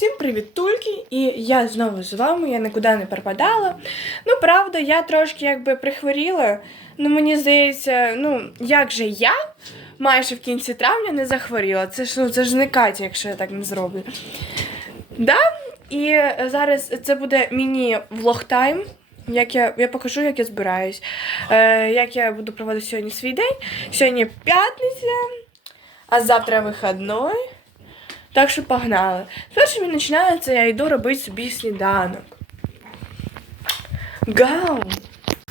Всім привіт, тульки! І я знову з вами, я нікуди не пропадала. Ну, правда, я трошки якби прихворіла. Ну, мені здається, ну, як же я майже в кінці травня не захворіла. Це ж, ну, це ж не Катя, якщо я так не зроблю. Да? І зараз це буде міні-влог тайм. Як я, я покажу, як я збираюсь. Е, як я буду проводити сьогодні свій день. Сьогодні п'ятниця, а завтра вихідний. Так що погнали. Перше він починається, я йду робити собі сніданок. Гау!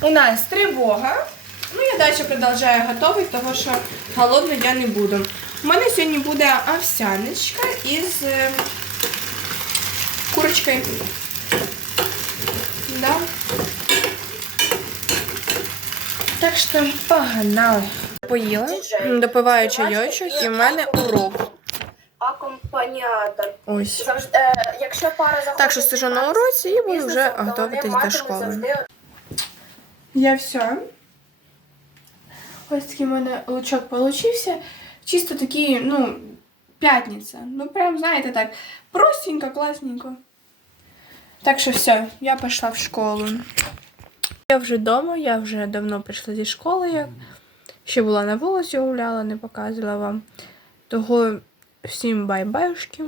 У нас тривога. Ну, я далі продовжую готувати, тому що голодна я не буду. У мене сьогодні буде овсяночка із е, курочкою. Да. Так що погнали. Поїла, допиваю чайочок і в мене урок. Акомпаніатор. Ось. Завжди, е, якщо пара заходить Так що сижу на уроці і буду вже готуватись до школи. завжди Я все. Ось такий в мене лучок получився. Чисто такий, ну, п'ятниця. Ну, прям, знаєте, так, простенько, класненько. Так що все, я пішла в школу. Я вже вдома, я вже давно прийшла зі школи. Я ще була на вулиці, гуляла, не показувала вам. Того всім бай-баюшки.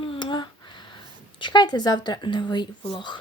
Чекайте завтра новий влог.